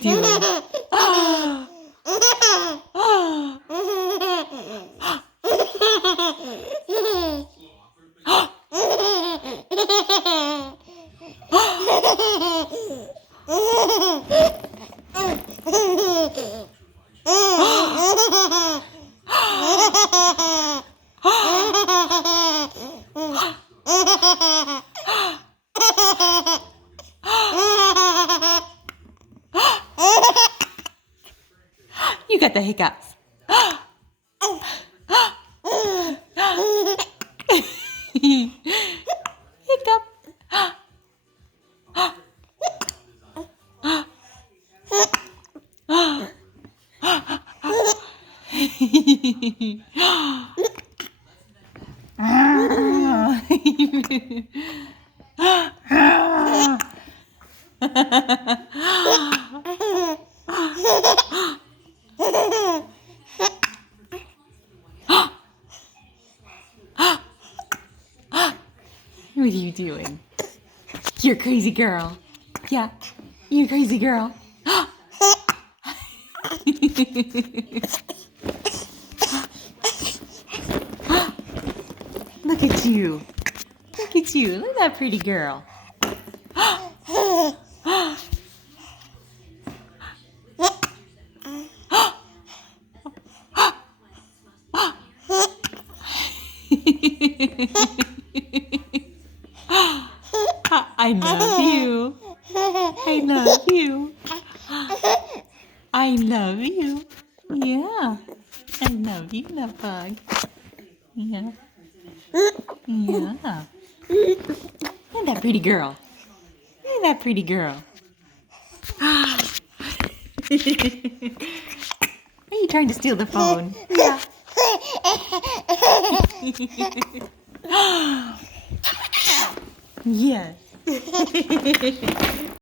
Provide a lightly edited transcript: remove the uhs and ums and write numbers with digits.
doing? You got the hiccups. Hiccup. What are you doing? You're a crazy girl. Yeah, you're a crazy girl. Look at you. Look at you. Look at that pretty girl. I love you. I love you. I love you. Yeah. I love you, love bug. Yeah. Yeah. Look at that pretty girl. Look at that pretty girl. Are you trying to steal the phone? Yeah. Yes.